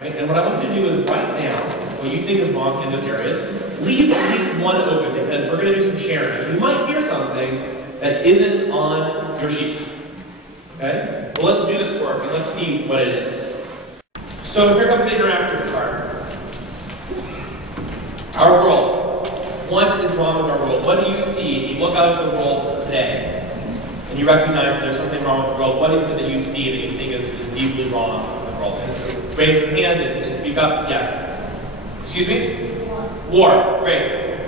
Right? And what I want you to do is write down what you think is wrong in those areas. Leave at least one open, because we're going to do some sharing. You might hear something that isn't on your sheet. Okay? Well, let's do this work and let's see what it is. So here comes the interactive part. Our world. What is wrong with our world? What do you see if you look out at the world today and you recognize that there's something wrong with the world? What is it that you see that you think is deeply wrong with the world? Raise your hand and speak up. Yes. Excuse me? War. Great.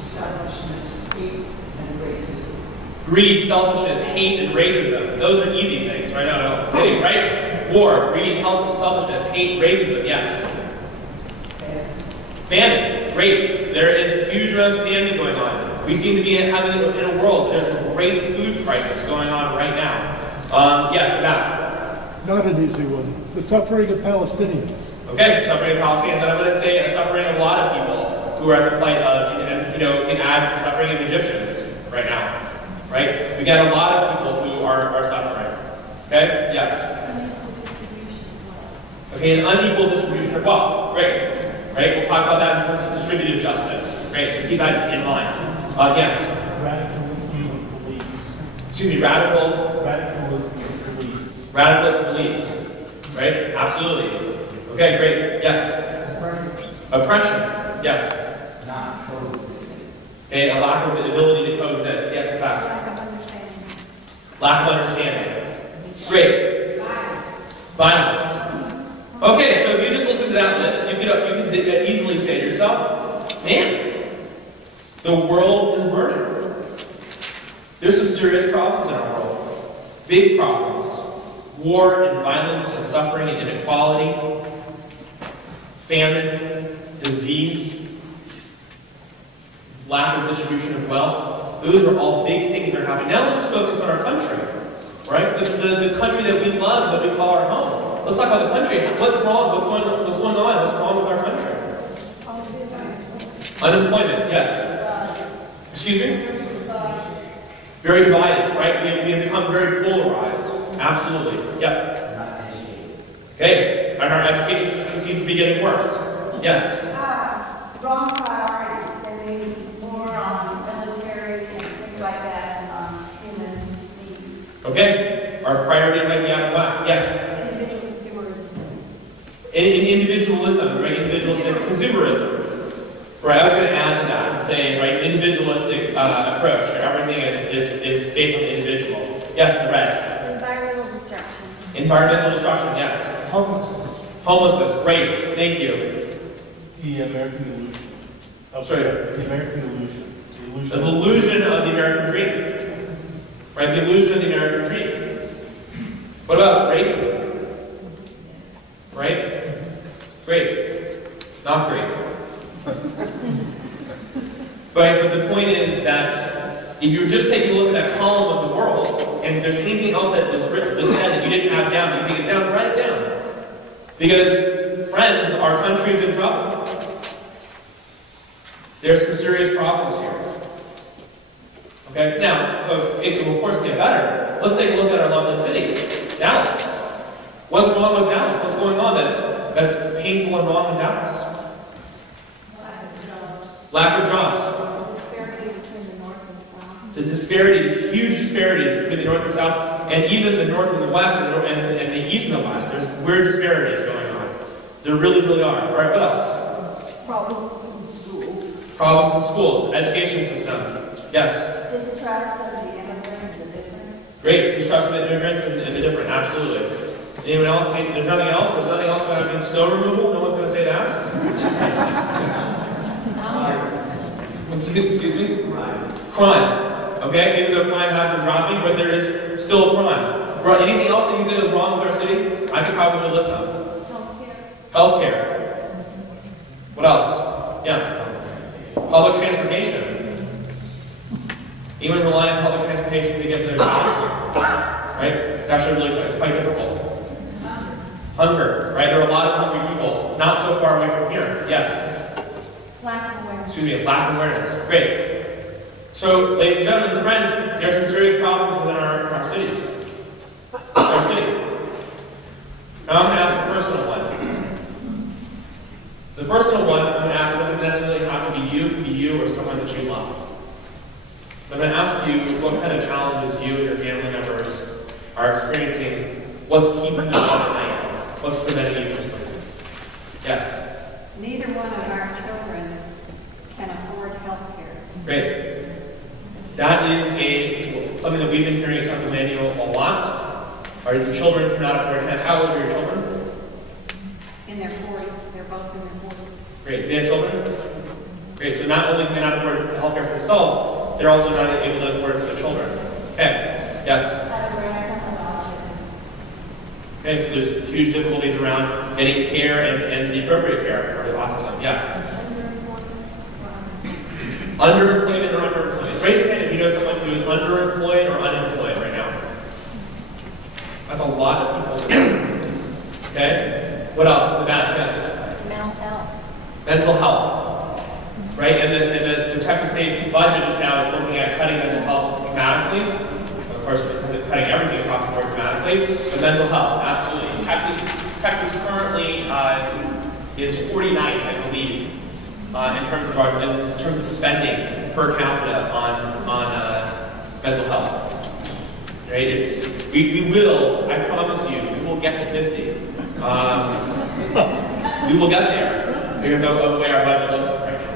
Selfishness, hate, and racism. Greed, selfishness, hate, and racism. Those are easy things, right? No. Right? War, greed, selfishness, hate, racism. Yes. Famine. Great. There is huge amounts of famine going on. We seem to be having in a world. There's a great food crisis going on right now. Yes, the battle. Not an easy one. The suffering of Palestinians. Okay, suffering of Palestinians, and I'm going to say a suffering of a lot of people who are at the plight of, in add suffering of Egyptians right now. Right? We got a lot of people who are suffering. Okay? Yes. Okay, an unequal distribution of wealth. Great. Right? We'll talk about that in terms of distributive justice. Great, so keep that in mind. Yes? Radicalism of beliefs. Excuse me, radicalism of beliefs. Radicalist beliefs. Right? Absolutely. Okay, great. Yes? Oppression. Yes? Not coexisting. Okay, a lack of the ability to coexist. Yes, in fact. Lack of understanding. Great. Violence. Okay, so if you just listen to that list, you could easily say to yourself, man, the world is burning. There's some serious problems in our world. Big problems. War and violence and suffering and inequality. Famine, disease, lack of distribution of wealth. Those are all big things that are happening. Now let's just focus on our country. Right? The country that we love, that we call our home. Let's talk about the country. What's wrong? What's going on? What's wrong with our country? Unemployment, yes. Excuse me? Very divided, right? We have become very polarized. Absolutely. Yep. Okay. And our education system seems to be getting worse. Yes. Wrong priorities. There may be more on military and things like that and on human needs. Okay. Our priorities might be out of whack. Yes. Individual consumerism. Individualism, right? Individualistic consumerism. Right. I was going to add to that and say, right, individualistic approach. Everything is based on the individual. Yes, the red. Environmental destruction. Environmental destruction. Yes. Homelessness. Great. Thank you. The American illusion. Oh, sorry. The American illusion. The illusion of the American dream. Right? The illusion of the American dream. What about racism? Right? Great. Not great. But the point is that if you just take a look at that column of the world, and if there's anything else that was said that you didn't have down, you think it's down, write it down. Because, friends, our country is in trouble. There's some serious problems here. Okay? Now, it will of course get better. Let's take a look at our lovely city, Dallas. What's wrong with Dallas? What's going on that's painful and wrong in Dallas? Lack of jobs. Disparity between the north and south. The disparity, huge disparities between the north and south, and even the north and the west, and the east and the west. There's weird disparities going on. There really, really are. All right, what else? Problems in schools. Problems in schools, education system. Yes. Distrust of the immigrants, the different. Great, distrust of the immigrants and the different. Absolutely. Anyone else? There's nothing else? There's nothing else about it. Snow removal? No one's going to say that? Excuse me? Crime. Okay? Even though crime has been dropping, but there is still crime. Anything else that you think is wrong with our city? I could probably list some. Healthcare. What else? Yeah. Public transportation. Even rely on public transportation to get their jobs. Right? It's actually it's quite difficult. Hunger. Right? There are a lot of hungry people not so far away from here. Yes. Lack of awareness. Excuse me, lack of awareness. Great. So, ladies and gentlemen, friends, there's some serious problems within our cities. Our city. Now I'm going to ask the personal one. what you love. I'm going to ask you what kind of challenges you and your family members are experiencing. What's keeping you up at night? What's preventing you from sleeping? Yes? Neither one of our children can afford health care. Great. That is something that we've been hearing at Temple Emanuel a lot. Our children cannot afford health. How old are your children? In their 40s. They're both in their 40s. Great. Do you have children? Great. So not only can they not afford health care for themselves, they're also not able to afford it for their children. Okay. Yes? Okay, so there's huge difficulties around getting care and the appropriate care for the autism. Yes? Underemployment or underemployment? Raise your hand if you know someone who is underemployed or unemployed right now. That's a lot of people. Okay? What else in the back? Yes? Mental health. Mental health. Right? And the Texas State budget just now is looking at cutting mental health dramatically. Of course, cutting everything across the board dramatically. But mental health, absolutely. Texas currently is 49th, I believe, in terms of spending per capita on mental health. Right? We will, I promise you, we will get to 50. We will get there because of the way our budget looks right now.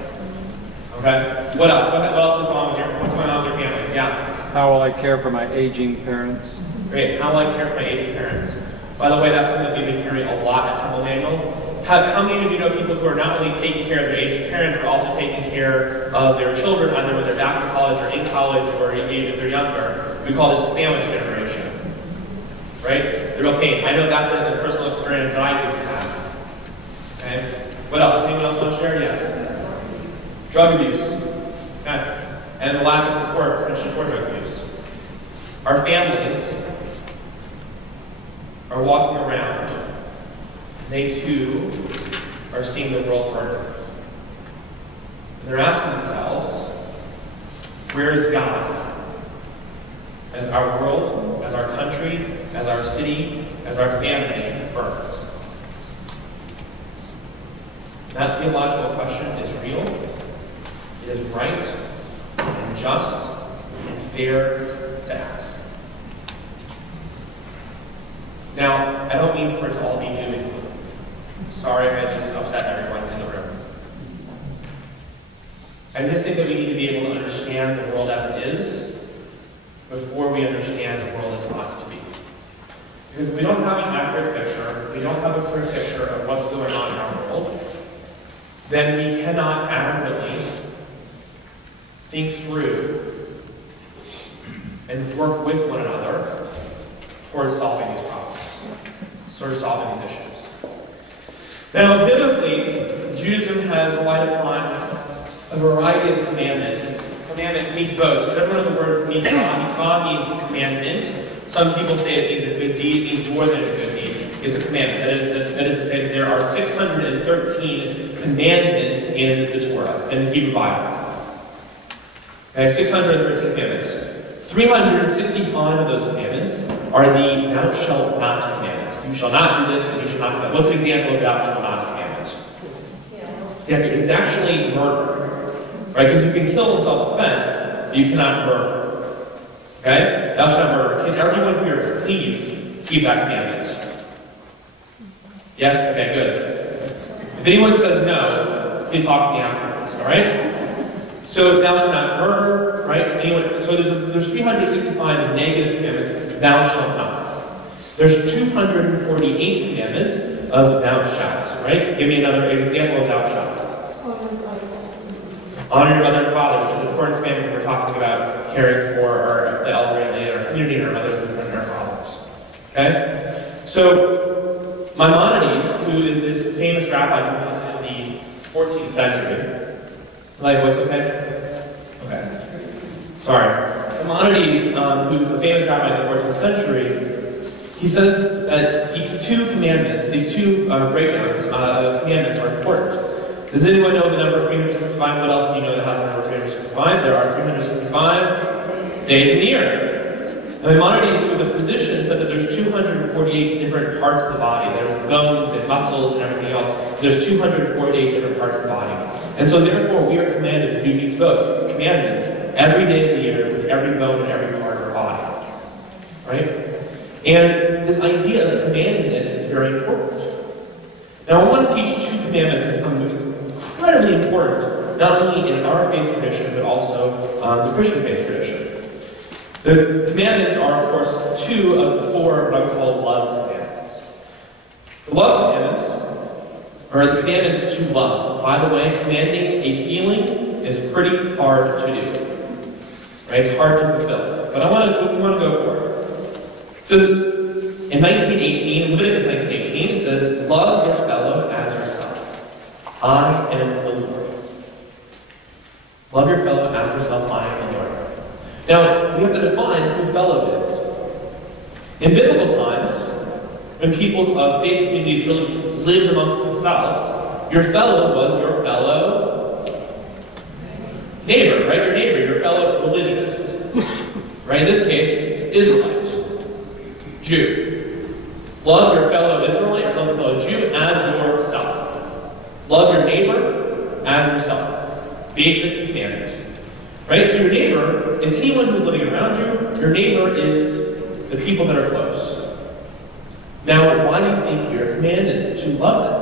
Okay? What else? What else is wrong with what's going on with your families? Yeah. How will I care for my aging parents? Great. How will I care for my aging parents? By the way, that's something that we've been hearing a lot at Temple Emanuel. How many of you know people who are not only taking care of their aging parents, but also taking care of their children, either when they're back in college or in college, or if they're younger? We call this a sandwich generation. Right? The real pain. I know that's a personal experience that I do have. Okay? What else? Anyone else want to share? Yes. Drug abuse. Okay. And the lack of support, potentially for drug abuse. Our families are walking around, and they too are seeing the world burn. And they're asking themselves, where is God? As our world, as our country, as our city, as our family burns. That theological question is real, it is right, and just, and fair to ask. Now, I don't mean for it to all be doom and gloom. Sorry if I just upset everyone in the room. I just think that we need to be able to understand the world as it is before we understand the world as it ought to be. Because if we don't have an accurate picture, if we don't have a clear picture of what's going on in our world, then we cannot adequately think through and work with one another towards solving these problems, sort of solving these issues. Now, biblically, Judaism has relied upon a variety of commandments. Commandments means both. So everyone know the word mitzvah. Mitzvah means commandment. Some people say it means a good deed. It means more than a good deed. It's a commandment. That is to say that there are 613 commandments in the Torah, in the Hebrew Bible. Okay, 613 commandments. 365 of those commandments are the thou shalt not commandments. You shall not do this and you shall not do that. What's an example of thou shalt not commandment? Yeah, it's actually murder. Right? Because you can kill in self-defense, but you cannot murder. Okay? Thou shalt not murder. Can everyone here please keep that commandment? Yes? Okay, good. If anyone says no, please talk to me afterwards. Alright? So thou shalt not murder, right? Anyone, so there's 365 negative commandments, thou shalt not. There's 248 commandments of thou shalt, right? Give me another example of thou shalt. Honor your mother and father, which is an important commandment when we're talking about caring for the elderly in our community, our mothers and our fathers. Okay? So Maimonides, who is this famous rabbi who was in the 14th century, like, what's okay? Okay. Sorry. Maimonides, who's a famous rabbi in the 14th century, he says that these two commandments, these two breakdowns of commandments are important. Does anyone know the number of 365? What else do you know that has the number of 365? There are 365 days in the year. And Maimonides, who was a physician, said that there's 248 different parts of the body. There's bones and muscles and everything else. There's 248 different parts of the body. And so therefore we are commanded to do mitzvot, commandments, every day of the year with every bone and every part of our bodies. Right? And this idea of commandedness is very important. Now I want to teach two commandments that become incredibly important, not only in our faith tradition, but also the Christian faith tradition. The commandments are, of course, two of the four what I would call love commandments. The love commandments are the commandments to love. By the way, commanding a feeling is pretty hard to do. Right? It's hard to fulfill. But we want to go for it. So, in 1918, Leviticus 19:18, it says, "Love your fellow as yourself. I am the Lord." Love your fellow as yourself. I am the Lord. Now, we have to define who fellow is. In biblical times, when people of faith communities really lived amongst themselves, your fellow was your fellow neighbor, right? Your neighbor, your fellow religionist. Right? In this case, Israelite. Jew. Love your fellow Israelite or love your fellow Jew as yourself. Love your neighbor as yourself. Basic commandment. Right? So your neighbor is anyone who's living around you. Your neighbor is the people that are close. Now, why do you think you're commanded to love them?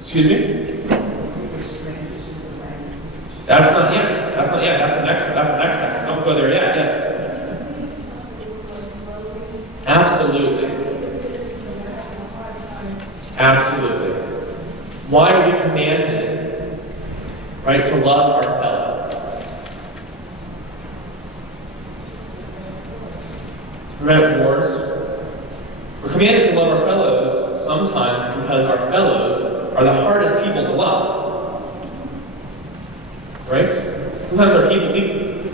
Excuse me? That's not yet. That's not yet. That's the next text. Don't go there yet. Yes. Absolutely. Absolutely. Why are we commanded, right, to love our fellow? To prevent wars. We're commanded to love our fellows sometimes because our fellows are the hardest people to love. Right? Sometimes our people,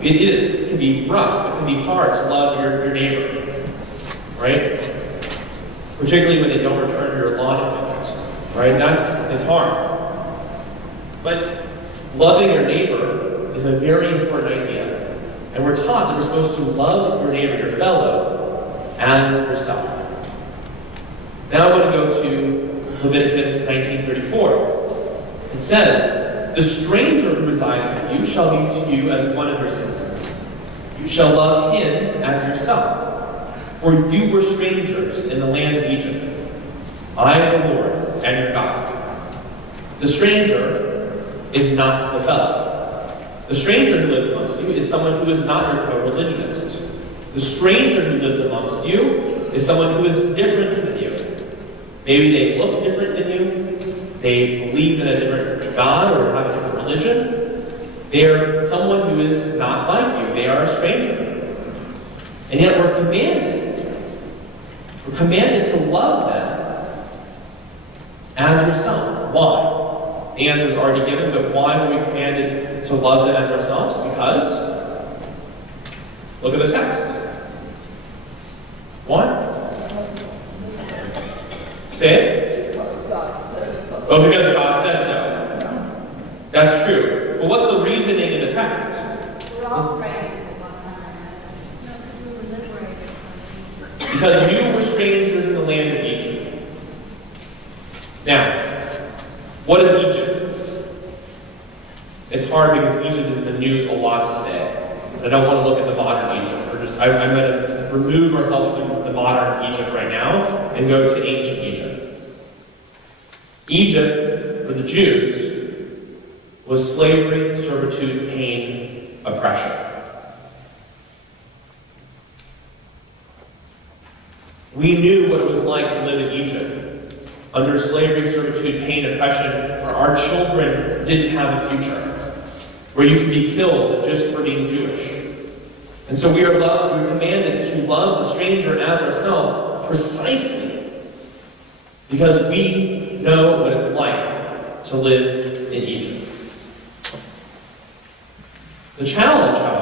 it can be rough. It can be hard to love your neighbor. Right? Particularly when they don't return your lawn equipment. Right? It's hard. But loving your neighbor is a very important idea. And we're taught that we're supposed to love your neighbor, your fellow, as yourself. Now I want to go to Leviticus 19:34. It says, "The stranger who resides with you shall be to you as one of your citizens. You shall love him as yourself. For you were strangers in the land of Egypt. I am the Lord and your God." The stranger is not the fellow. The stranger who lives amongst you is someone who is not your co-religionist. The stranger who lives amongst you is someone who is different than you. Maybe they look different than you. They believe in a different God or have a different religion. They are someone who is not like you. They are a stranger. And yet we're commanded to love them as yourself. Why? The answer is already given, but why are we commanded to love them as ourselves? Because, look at the text. What? Say it. Because God says so. Oh, because God says so. That's true. But what's the reasoning in the text? We're all strangers in one another. No, because we were liberated. Because you were strangers in the land of Egypt. Now, what is Egypt? It's hard because Egypt is in the news a lot today. I don't want to look at the modern Egypt. I'm going to remove ourselves from the modern Egypt right now and go to ancient Egypt. Egypt, for the Jews, was slavery, servitude, pain, oppression. We knew what it was like to live in Egypt. Under slavery, servitude, pain, oppression, where our children didn't have a future. Where you could be killed just for being Jewish. And so we're commanded to love the stranger as ourselves precisely because we know what it's like to live in Egypt. The challenge, however,